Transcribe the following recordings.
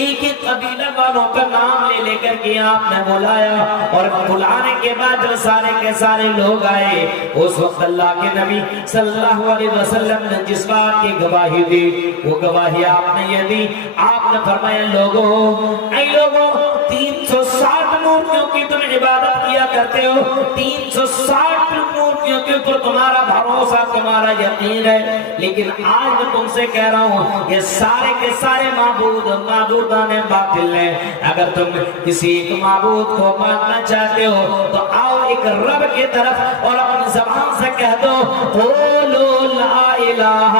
ایک ایک قبیلہ والوں کا نام لے لے کر کے آپ نے بلایا، اور بلانے کے بعد جو سارے کے سارے لوگ آئے، اس وقت اللہ کے نبی صلی اللہ علیہ وسلم نے جس بات کی گواہی دی وہ گواہی آپ نے یہ دی، آپ نے فرمایا لوگوں، اے لوگوں، 360 مورتیوں کی تم عبادت کیا کرتے ہو، 360 مورتیوں کے اوپر تمہارا بھروسہ، تمہارا یقین ہے، لیکن آج میں تم سے کہہ رہا ہوں یہ سارے کے سارے معبودان باطل ہیں۔ اگر تم کسی ایک معبود کو ماننا چاہتے ہو تو آؤ ایک رب کی طرف اور اپنی زبان سے کہہ دو قولوا لا الہ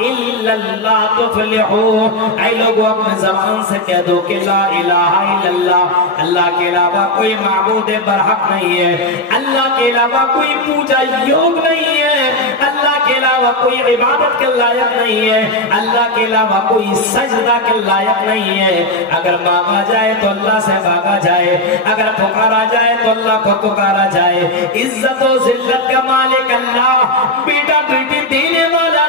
الا اللہ تفلحوا۔ اے لوگوں اپنی زبان سے کہہ دو کہ لا الہ الا اللہ، اللہ کے علاوہ کوئی معبود برحق نہیں ہے، اللہ کے علاوہ کوئی پوجا یوگ نہیں ہے، اللہ کے علاوہ کوئی عبادت کے لائق نہیں ہے، اللہ کے علاوہ کوئی سجدہ کے لائق نہیں ہے۔ اگر مانگا جائے تو اللہ سے مانگا جائے، اگر پکارا جائے تو اللہ کو پکارا جائے، عزت و ذلت کا مالک اللہ، بیٹا بیٹی دینے والا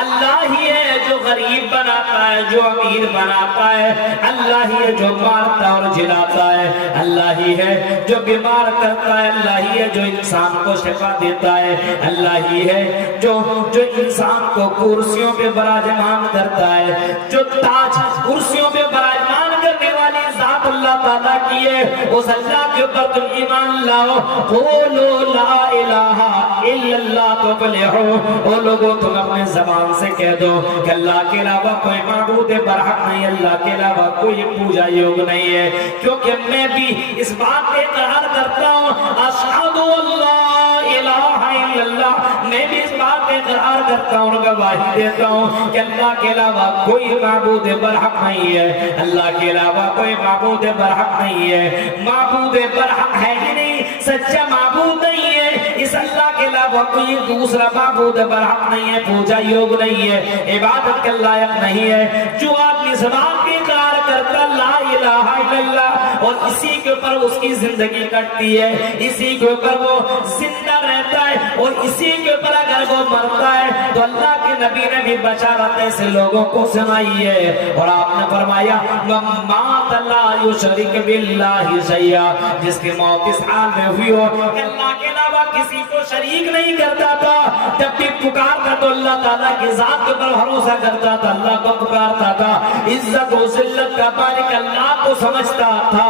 اللہ ہی ہے جو غریب بناتا ہے، جو امیر بناتا ہے، اللہ ہی ہے جو مارتا اور جلاتا ہے، اللہ ہی ہے جو بیمار کرتا ہے، اللہ ہی ہے جو انسان کو شفا دیتا ہے، اللہ ہی ہے جو انسان کو کرسیوں پہ براجمان کرتا ہے، جو تاج کرسیوں پہ براجمان کرنے والی ذات اللہ تعالیٰ کی ہے، اس اللہ کے اوپر تم ایمان لاؤ۔ قولوا لا الہ الا اللہ تفلحوا۔ او لوگوں تم اپنے زبان سے کہہ دو کہ اللہ کے علاوہ کوئی معبود برحق نہیں، اللہ کے علاوہ کوئی پوجا یوگ نہیں ہے، کیونکہ میں بھی اس بات پہ اقرار کرتا ہوں اشہد اللہ الہ الا اللہ، میں بھی اس بات پہ اقرار کرتا ہوں، گواہی دیتا ہوں کہ اللہ کے علاوہ کوئی معبود برحق نہیں ہے، اللہ کے علاوہ کوئی معبود برحق نہیں ہے، معبود برحق ہے ہی نہیں، سچا معبود نہیں ہے، اس اللہ کے علاوہ کوئی دوسرا معبود برحق نہیں ہے، پوجا یوگ نہیں ہے، عبادت کے لائق نہیں ہے۔ جو آدمی زبان پہ اقرار کرتا لا الہ الا اللہ اور اسی کے اوپر اس کی زندگی کٹتی ہے، اسی کے اوپر وہ زندہ رہتا ہے اور اسی کے اوپر اگر وہ مرتا ہے تو اللہ کے نبی نے بھی بشارت ایسے لوگوں کو سنائی ہے، اور آپ نے فرمایا مَمَّاتَ لَا يُشْرِكْ بِاللَّهِ شَيْئًا، جس کی موت اس حال میں ہوئی ہو کہ اللہ کے علاوہ کسی کو شریک نہیں کرتا تھا، جب بھی پکارتا تو اللہ تعالیٰ کی ذات کے پر بھروسہ کرتا تھا، اللہ کو پکارتا تھا، عزت و ذلت کا مالک اللہ کو سمجھتا تھا،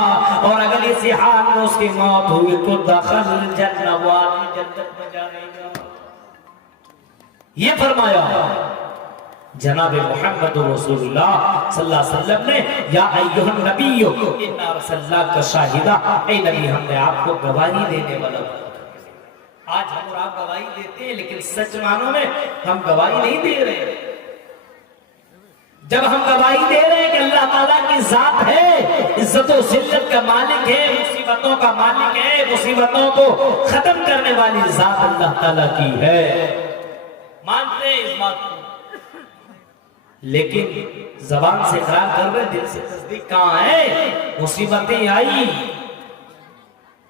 اور اگر اسی حال میں اس کی موت ہوئی تو دخل الجنہ، وہ آدمی جنت میں جائے گا۔ یہ فرمایا جناب محمد رسول اللہ صلی اللہ علیہ وسلم نے، یا ایھا النبی انا ارسلناک شاہدا، اے نبی ہم نے آپ کو گواہی دینے والا۔ آج ہم اور آپ گواہی دیتے ہیں لیکن سچ معنوں میں ہم گواہی نہیں دے رہے۔ جب ہم گواہی دے رہے ہیں کہ اللہ تعالیٰ کی ذات ہے، عزت و ذلت کا مالک ہے، مصیبتوں کا مالک ہے، مصیبتوں کو ختم کرنے والی ذات اللہ تعالیٰ کی ہے، مانتے ہیں اس بات کو، لیکن زبان سے اقرار کر رہے، دل سے تصدیق کہاں ہے؟ مصیبتیں آئی،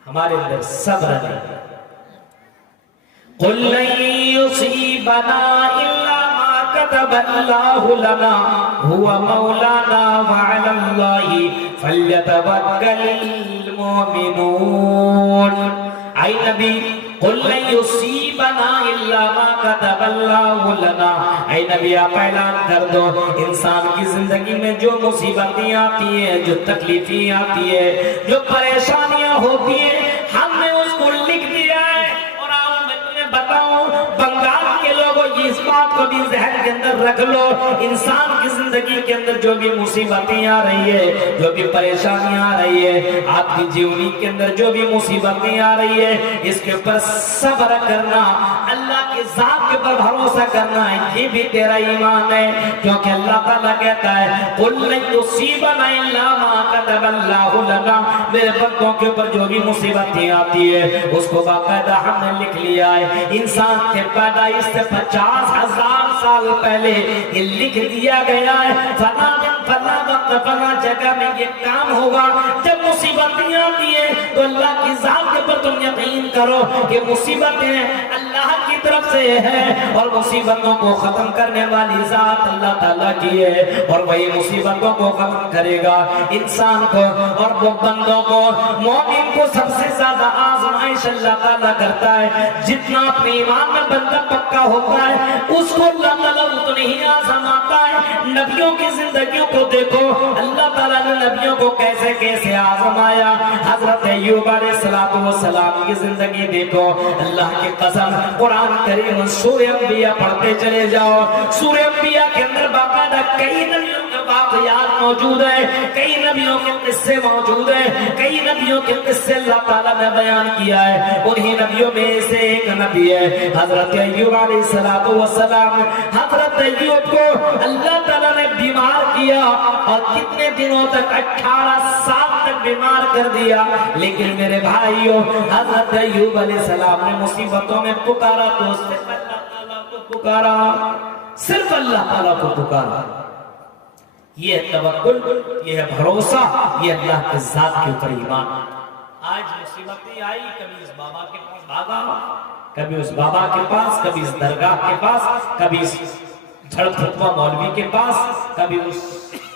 ہمارے اندر صبر نہیں۔ قُلْ لَن يُصِيبَنَا إِلَّا مَا كَتَبَ اللَّهُ لَنَا هُوَ مَوْلَانَا وَعَلَى اللَّهِ فَلْيَتَوَكَّلِ الْمُؤْمِنُونَ۔ اے نبی قُلْ لَن يُصِيبَنَا إِلَّا مَا كَتَبَ اللَّهُ لَنَا، اے نبی آپ اعلان کر دو انسان کی زندگی میں جو مصیبتیں آتی ہیں، جو تکلیفیں آتی ہیں، جو پریشانیاں ہوتی ہیں، ہم نے اس کو لکھ دیا ہے۔ بتاؤں بنگال کے لوگوں یہ اس بات کو بھی ذہن کے اندر رکھ لو، انسان کی زندگی کے اندر جو بھی مصیبتیں آ رہی ہے، جو بھی پریشانیاں آ رہی ہے، آپ کی جیونی کے اندر جو بھی مصیبتیں آ رہی ہے، اس کے اوپر صبر کرنا، اللہ کی ذات کے اوپر بھروسہ کرنا ہے، یہ بھی تیرا ایمان ہے، کیونکہ اللہ تعالیٰ کہتا ہے قُلْ لَن يُصِيبَنَا إِلَّا مَا كَتَبَ اللَّهُ لَنَا، میرے بندوں کے اوپر جو بھی مصیبتیں آتی ہے اس کو باقاعدہ ہم نے لکھ لیا ہے۔ انسان کے پیدائش سے 50,000 سال پہلے یہ لکھ دیا گیا ہے، فلاں دن فلاں وقت فلاں جگہ میں یہ کام ہوگا۔ جب مصیبتیں آتی ہیں تو اللہ کی ذات کے پر تم یقین کرو کہ مصیبتیں اللہ کی طرف سے ہے اور مصیبتوں کو ختم کرنے والی ذات اللہ تعالیٰ کی ہے اور وہی مصیبتوں کو ختم کرے گا انسان کو اور وہ بندوں کو مومن کو سب سے زیادہ آزمائش اللہ تعالیٰ کرتا ہے جتنا اپنے ایمان میں بندہ پکا ہوتا ہے اس کو اللہ تعالیٰ اتنی ہی آزماتا ہے نبیوں کی زندگیوں کو دیکھو اللہ تعالیٰ نے نبیوں کو کیسے کیسے آزمایا حضرت ایوب علیہ السلام کی زندگی دیکھو اللہ کی قسم قرآن کریم سورہ انبیاء پڑھتے چلے جاؤ سورہ انبیاء کے اندر باقاعدہ کئی نبیوں کے واقعات موجود ہیں کئی نبیوں کے قصے موجود ہیں کئی نبیوں کے قصے اللہ تعالیٰ نے بیان کیا ہے انہی نبیوں میں سے ایک نبی ہے حضرت ایوب علیہ السلام حضرت ایوب کو اللہ تعالیٰ نے بیمار کیا اور کتنے دنوں تک 18 سال تک بیمار کر دیا لیکن میرے بھائیوں حضرت ایوب علیہ السلام نے مصیبتوں میں پکارا تو صرف اللہ تعالیٰ کو پکارا صرف اللہ تعالیٰ کو پکارا یہ توکل یہ ہے بھروسہ یہ اللہ کے ذات کے اوپر ایمان آج مصیبتیں آئی کبھی اس بابا کے پاس بھاگا کبھی اس بابا کے پاس کبھی اس درگاہ کے پاس کبھی اس جھڑ پھٹوا مولوی کے پاس کبھی اس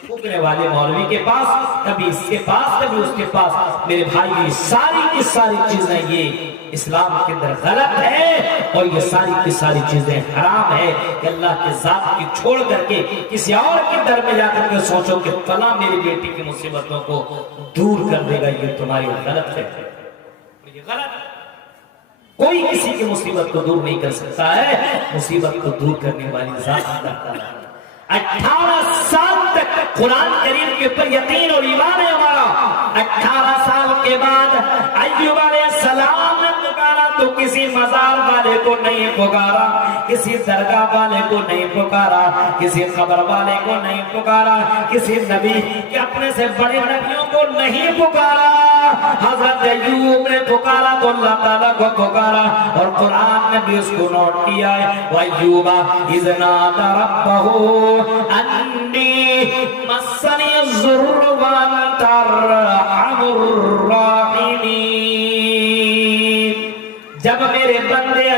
پھونکنے والے مولوی کے پاس کبھی اس کے پاس کبھی اس کے پاس میرے بھائی یہ ساری کی ساری چیزیں یہ اسلام کے اندر غلط ہے اور یہ ساری کی ساری چیزیں حرام ہے کہ اللہ کے ذات کی چھوڑ کر کے کسی اور کے در میں جا کر کے سوچو کہ فلاں میری بیٹی کی مصیبتوں کو دور کر دے گا یہ تمہاری غلط ہے یہ غلط کوئی کسی کی مصیبت کو دور نہیں کر سکتا ہے مصیبت کو دور کرنے والی ذات اللہ تعالیٰ 18 سال تک قرآن کریم کے اوپر یقین اور ایمان ہے ہمارا 18 سال کے بعد ایوب علیہ السلام نے پکارا تو کسی مزار والے کو نہیں پکارا کسی درگاہ والے کو نہیں پکارا کسی قبر والے کو نہیں پکارا کسی نبی کے اپنے سے بڑے نبیوں کو نہیں پکارا حضرت ایوب نے پکارا تو اللہ تعالیٰ کو پکارا اور قرآن نے بھی اس کو نوٹ کیا ہے وَأَيُّوبَ إِذْ نَادَىٰ رَبَّهُ أَنِّي مَسَّنِيَ الضُّرُّ